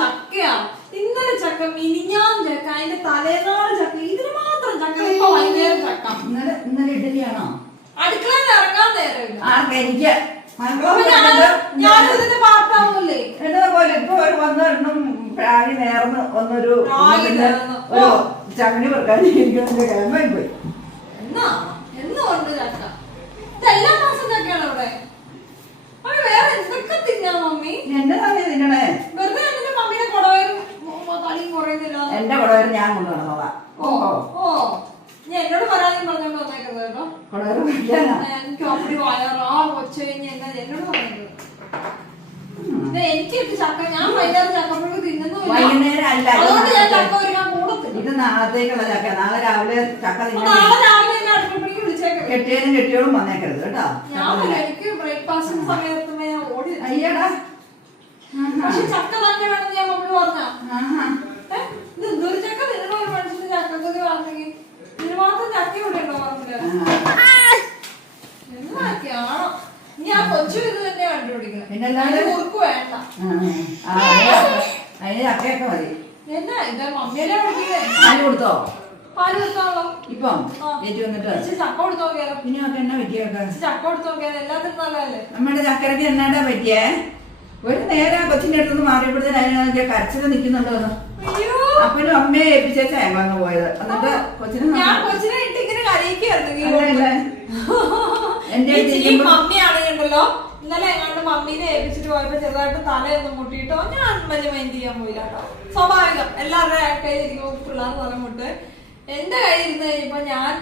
ചക്കയാ. ഇന്നലെ ചക്ക, മിനിഞ്ഞാൻ ചക്ക, അതിന്റെ തലേനാള് ചക്ക, ഇതിന് മാത്രം ചക്ക. ഇപ്പൊ വൈകുന്നേരം ചക്ക. ഇന്നലെ ഇഡലിയാണോ? അടുക്കളയിൽ ഇറങ്ങാൻ നേരമില്ല. എനിക്ക് ഞാനിതിന്റെ പാർട്ടാവൂല്ലേ? പോലെ ഇപ്പൊ വന്നിട്ടും പ്രാണി നേർന്ന് ഒന്നൊരു ചങ്ങനി വെക്കാനിരിക്കുന്നതിന്റെ കിഴമ പോയി. എന്നുകൊണ്ട് ചക്ക ഇതെല്ലാ മാസം ചക്കയാണ് ഇവിടെ. വേറെ എന്തൊക്കെ തിന്നാ മമ്മി? എന്റെ സമയം തിന്നണേ. വെറുതെ എന്റെ മമ്മീനെ കൊടവരും കളിയും കുറയുന്നില്ല. എന്റെ കൊടവരും ഞാൻ കൊണ്ടുവന്നതാ. ഞാൻ എന്നോട് പരാതി പറഞ്ഞോണ്ട് വന്നേക്കുന്നത് കേട്ടോ. എനിക്ക് അപ്പടി വയറാ കൊച്ചു കഴിഞ്ഞ് എന്നോട് പറഞ്ഞത്. എനിക്ക് ചക്ക, ഞാൻ വൈകുന്നേരം ചക്കപ്പുഴക്ക് തിന്നുന്നില്ല. അതുകൊണ്ട് ഞാൻ ചക്ക ഒരുക്കാൻ കൂടത്തില്ല. ഇത് നാളത്തേക്കുള്ള ചക്ക. നാളെ രാവിലെ ചക്ക നാളെ രാവിലെ എന്നെ അടുക്കളപ്പണിക്ക് വിളിച്ചേക്കാം. കെട്ടിയനും കെട്ടിയോടും വന്നേക്കരുത് കേട്ടോ. എനിക്ക് ബ്രേക്ക്ഫാസ്റ്റിന് സമയത്ത് ഞാൻ ഓടി. അയ്യടാ, പക്ഷെ ചക്ക തന്നെ വേണം ഞാൻ മമ്മി പറഞ്ഞ. ഇത് എന്തൊരു ചക്ക നിങ്ങളുടെ ഒരു മനുഷ്യന് ചക്കക്കൊതി പറഞ്ഞെങ്കിൽ ഇതിന് മാത്രം ചക്ക ഇവിടെ ഉണ്ടോ പറഞ്ഞില്ല. എന്നൊക്കെയാണോ ഇനി ആ കൊച്ചു ഇത് തന്നെ കണ്ടുപിടിക്കണം. പിന്നെ കുറുക്ക് വേണ്ട. അതിന് ചക്കയൊക്കെ മതി. എന്നാ ഇത് മമ്മിയല്ലേ പഠിക്കുന്നത്? പാല് കൊടുത്തോ? പാല് കൊടുത്താണല്ലോ ഇപ്പം ഏറ്റു വന്നിട്ട് ചക്ക കൊടുത്തു നോക്കിയാലോ? പിന്നെ ഒക്കെ എന്നാ പറ്റിയൊക്കെ ചക്ക കൊടുത്തു നോക്കിയാലോ? എല്ലാത്തിനും നല്ലതല്ലേ? നമ്മുടെ ചക്കരക്ക് എന്നാണ്ടാ പറ്റിയേ? ഒരു നേരം കൊച്ചിന്റെ അടുത്തുനിന്ന് മാറിയപ്പോഴത്തേന് അതിനെ കരച്ചില് നിൽക്കുന്നുണ്ടോ? അപ്പനും അമ്മയെ ഏൽപ്പിച്ചേച്ചാ വന്നു പോയത്. എന്നിട്ട് കൊച്ചിനെ ഇട്ട് ഇങ്ങനെ കരയിക്കുവായിരുന്നു. എന്റെ മമ്മിയാണെന്നുണ്ടല്ലോ ഇന്നലെ എങ്ങാണ്ട് മമ്മീനെ ഏൽപ്പിച്ചിട്ട് പോയപ്പോ ചെറുതായിട്ട് തലയൊന്നും മുട്ടിയിട്ടോ ഞാൻ വലിയ മൈൻഡ് ചെയ്യാൻ പോയില്ല കേട്ടോ. സ്വാഭാവികം, എല്ലാവരുടെ കയ്യിലിരിക്കുമ്പോ പിള്ളേർ തല മുട്ട്. എന്റെ കയ്യിൽ ഇരുന്ന് കഴിയുമ്പോ ഞാൻ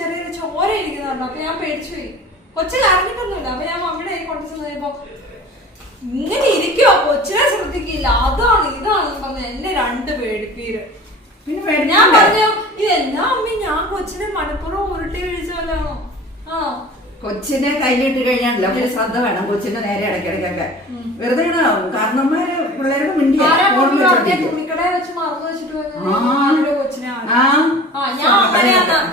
ചെറിയൊരു ചോര ഇരിക്കുന്നുണ്ടോ. അപ്പൊ ഞാൻ പേടിച്ചു പോയി. കൊച്ചു കരഞ്ഞിട്ടൊന്നുമില്ല. അപ്പൊ ഞാൻ മമ്മിയുടെ കൈ കൊണ്ടുവന്ന് കഴിയുമ്പോ ഇങ്ങനെ ഇരിക്കുവോ, കൊച്ചിനെ ശ്രദ്ധിക്കില്ല, അതാണ് ഇതാണെന്ന് പറഞ്ഞ എന്നെ രണ്ട് പേടിപ്പീര്. ഞാൻ പറഞ്ഞു ഇത് എന്നാ അമ്മ, ഞാൻ കൊച്ചിനെ മനപ്പുറം ഉരുട്ടി കഴിച്ചാലോ? കൊച്ചിനെ കയ്യിലിട്ട് കഴിഞ്ഞാണല്ലോ ഒരു ശ്രദ്ധ വേണം. കൊച്ചിന്റെ നേരെ ഇടയ്ക്കിടയ്ക്കൊക്കെ വെറുതെ കാരണന്മാര് പിള്ളേരോട് മിണ്ടിയ തുണിക്കടയെ വെച്ച് മറന്നു വെച്ചിട്ട് കൊച്ചിനെ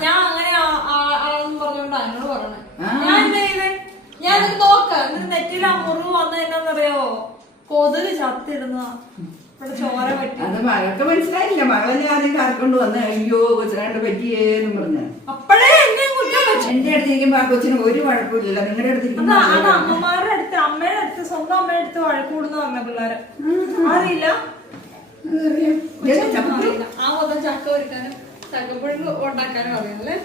ഞാൻ അങ്ങനെ ആണെന്ന് പറഞ്ഞോണ്ട് അതിനോട് പറഞ്ഞത്. ഞാൻ എന്താ ചെയ്തേ? ഞാൻ നോക്ക എന്നിട്ട് നെറ്റിൽ ആ മുറിവ് വന്ന എന്നാന്നറിയോ? കൊതുക് ചത്തിരുന്ന ഇവിടെ ചോര പറ്റി. അത് മകൾക്ക് മനസ്സിലായില്ല. മകളെ ആദ്യം കാർക്കൊണ്ട് വന്ന അയ്യോ കൊച്ചിനാണ്ട് പറ്റിയേന്നും പറഞ്ഞു. അപ്പഴേ എന്നെ കുറ്റം വെച്ചു. എന്റെ അടുത്തിരിക്കുമ്പോ ആ കൊച്ചിന് ഒരു വഴക്കില്ല. നിങ്ങളുടെ അടുത്തിരിക്കുമ്പോ അത് അമ്മമാരുടെ അടുത്ത്, അമ്മയുടെ അടുത്ത്, സ്വന്തം അമ്മയുടെ അടുത്ത് വഴക്കൂടുന്ന പറഞ്ഞ പിള്ളേര് അറിയില്ല. ആ മൊത്തം ചക്ക ഒരുക്കാനും ചക്കപ്പുഴക്ക് ഉണ്ടാക്കാനും അറിയാമല്ലേ?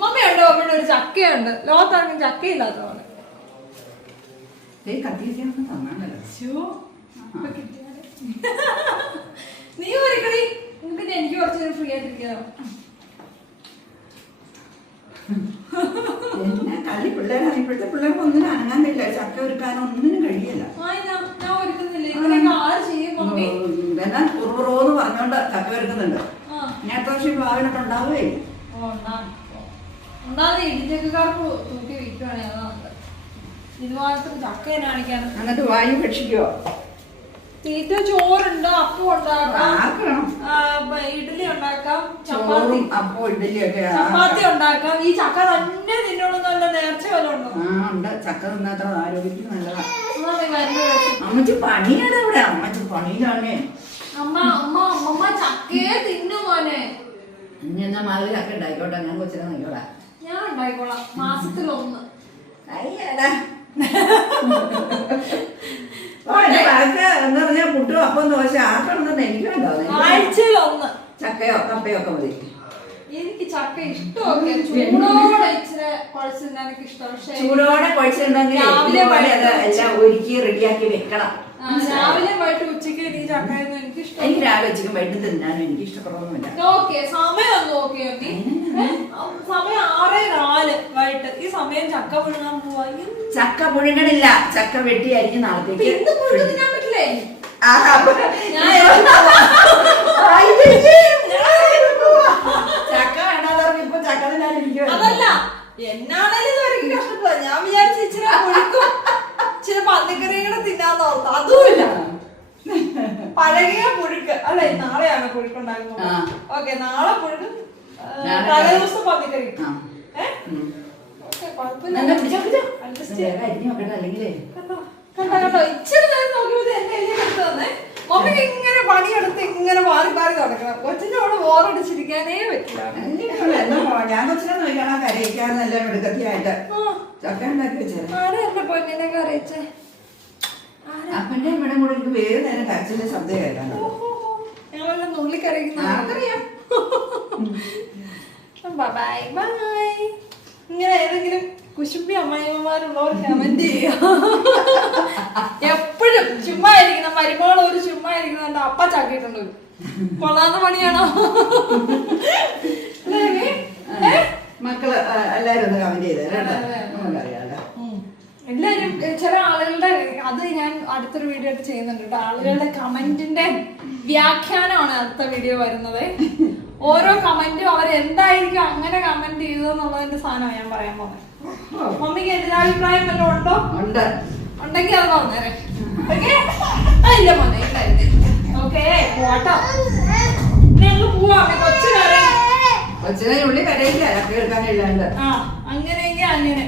മമ്മിയുണ്ടോ? മമ്മിയുടെ ഒരു ചക്കയുണ്ട്. ലോകത്താണെങ്കിൽ ചക്കയില്ലാത്തതാണ്. നീ ഒരിക്കടി നിനക്ക് എനിക്ക് കുറച്ചൊരു ഫ്രീ ആയിട്ടിരിക്കാനോ? എന്നെ കളി പിള്ളേരാണ്. ഇപ്പോഴത്തെ പിള്ളേർക്ക് ഒന്നിനും അനങ്ങാൻ കഴിയില്ല. ചക്ക ഒരുക്കാനോ ഒന്നിനും കഴിയില്ല. ഞാൻ ഒരുക്കുന്നില്ല. ഇങ്ങനെയൊക്കെ ആര് ചെയ്യും മമ്മി? ഇതെല്ലാം കുറുകുറോന്ന് പറഞ്ഞോണ്ട് ചക്ക ഒരുക്കുന്നുണ്ട്. നേരത്തെ വർഷം ഭാവിനൊക്കെ ഉണ്ടാവുകയെ ഉണ്ടാതെ ഇടിച്ചക്കാർക്ക് തൂക്കി വിൽക്കുവാണേ. അതാണ് ഇതുമാത്രം ചക്ക തന്നെ കാണിക്കാണ്. എന്നിട്ട് വായു ഭക്ഷിക്കുവോ? തീറ്റ ചോറുണ്ട്, അപ്പം ഉണ്ടാക്കാം, ഇഡലി ഉണ്ടാക്കാം, ചപ്പാത്തി ഉണ്ടാക്കാം. ഈ ചക്ക തന്നെ തിന്നോളൂന്നല്ല നേർച്ച വല്ലതും ഉണ്ടോ? ചക്ക തിന്നാത്ര ആരോഗ്യത്തിന് നല്ലതാണ്. അമ്മച്ചി പണിയാണ് ഇവിടെ. അമ്മച്ചി പണിയിലാണ്. അമ്മ ചക്കയെ തിന്നു മോനെ. ഇനി എന്നാ മകൾ ചക്ക ഉണ്ടായിക്കോട്ടെ. ഞാൻ കൊച്ചിനെ നോക്കിയോളാം. ഞാൻ ഉണ്ടായിക്കോളാം. മാസത്തിലൊന്ന്. അയ്യടാ എന്ന് പറഞ്ഞാൽ പുട്ടും അപ്പം ദോശ ആക്കണമെന്ന് എനിക്കുണ്ടോ? ആഴ്ചയിലൊന്ന് ചക്കയോ കപ്പയോ ഒക്കെ മതി. എനിക്ക് ചക്ക ഇഷ്ടമൊക്കെ ചൂടോടെ ഇച്ചിരി കുഴച്ചിരുന്ന എനിക്ക് ഇഷ്ടം. പക്ഷെ ചൂടോടെ കുഴച്ചിട്ടുണ്ടെങ്കിൽ എല്ലാം ഒരുക്കി റെഡിയാക്കി വെക്കണം. രാവിലെ വൈകിട്ട് ഉച്ചയ്ക്ക് എനിക്ക് ചക്കയൊന്നും എനിക്ക് ഇഷ്ടം. എനിക്ക് രാവിലെ ഉച്ചയ്ക്ക് വൈകിട്ട് തിന്നാനും എനിക്ക് ഇഷ്ടപ്പെടുന്നില്ല. നോക്കിയേ സമയം ഒന്ന് നോക്കിയോ നീ? സമയം 6:04 വൈകിട്ട്. ഈ സമയം ചക്ക പുഴുങ്ങാൻ പോവാ. ചക്ക പുഴുങ്ങണില്ല, ചക്ക വെട്ടി അരിഞ്ഞ് നാളത്തേക്ക്. എന്ത് പുഴുങ്ങ തിന്നാൻ പറ്റില്ലേ? ചക്ക വേണ്ടാതെ ഇപ്പൊ ചക്ക തിന്നാനിരിക്കും. അതല്ല, എന്നാണേലും ഒരിക്കലും കഷ്ടപ്പെടാ. ഞാൻ വിചാരിച്ച ഇച്ചിരി പുഴുക്കും ചില പന്നിക്കറികളെ തിന്നാന്ന് ഓർത്ത്. അതുമില്ല, പഴകിയ പുഴുക്ക്. അല്ലെ, നാളെയാണ് പുഴുക്കുണ്ടാകുന്നത്. ഓക്കെ, നാളെ പുഴുക്ക്, തലേ ദിവസം പന്നിക്കറി. കുഴപ്പമില്ല. അഡ്ജസ്റ്റ് വേഗം അരിഞ്ഞ് നോക്കട്ടെ അല്ലെങ്കിലേ കണ്ടോ കണ്ടോ കണ്ടോ ഇച്ചിരി നേരം നോക്കിയപ്പോ എന്നെ എഴുതി എടുത്തു തന്നെ മമ്മിക്ക് ഇങ്ങനെ പണിയെടുത്ത് ഇങ്ങനെ മാറി മാറി നടക്കണം. കൊച്ചിന്റെ അവിടെ ബോറടിച്ചിരിക്കാനേ പറ്റില്ല. ഞാൻ കൊച്ചിനെ നോക്കണം കരയിക്കാന്നല്ല എടുക്കത്തിയായിട്ട് ചക്ക ഉണ്ടാക്കി വെച്ചത്. ആരാ എന്റെ പൊന്നിനെ കരയിച്ചേ? അപ്പന്റെ ഇവിടെ കൂടെ എനിക്ക് വേറെ നേരം കരച്ചിന്റെ ശബ്ദം കേൾക്കാനോ ഞങ്ങളെല്ലാം നുള്ളി കരയിക്കുന്ന ആർക്കറിയാം. Bye bye. ഇങ്ങനെ ഏതെങ്കിലും കുശുമ്പി അമ്മായിമാരുള്ളവർ കമന്റ് ചെയ്യുക. എപ്പോഴും ചുമ്മാ ഇരിക്കുന്ന മരുമകൾ ഒരു ചുമ്മാ ഇരിക്കുന്ന എന്റെ അപ്പ ചാക്കിയിട്ടുണ്ട്. കൊള്ളാത്ത പണിയാണോ? മക്കള് എല്ലാരും ഒന്ന് കമന്റ് ചെയ്തേരാ. എല്ലാരും ചില ആളുകളുടെ അത് ഞാൻ അടുത്തൊരു വീഡിയോ ആയിട്ട് ചെയ്യുന്നുണ്ട് കേട്ടോ. ആളുകളുടെ കമന്റിന്റെ വ്യാഖ്യാനമാണ് അടുത്ത വീഡിയോ വരുന്നത്. ഓരോ കമന്റും അവരെന്തായിരിക്കും അങ്ങനെ കമന്റ് ചെയ്തെന്നുള്ളതിന്റെ സാധനമാണ് ഞാൻ പറയാൻ പോകുന്നത്. മമ്മിക്ക് എതിരഭിപ്രായം വല്ലതും ഉണ്ടോ? ഉണ്ടെങ്കിൽ അത് പറഞ്ഞേരെ. ഇല്ല മോനെ ഓക്കെ പോട്ടോ. ഞങ്ങൾ പോവാം. കൊച്ചിനെ ഉള്ളി കരയില്ല കേൾക്കാനില്ലാണ്ട് അങ്ങനെയെങ്കിൽ അങ്ങനെ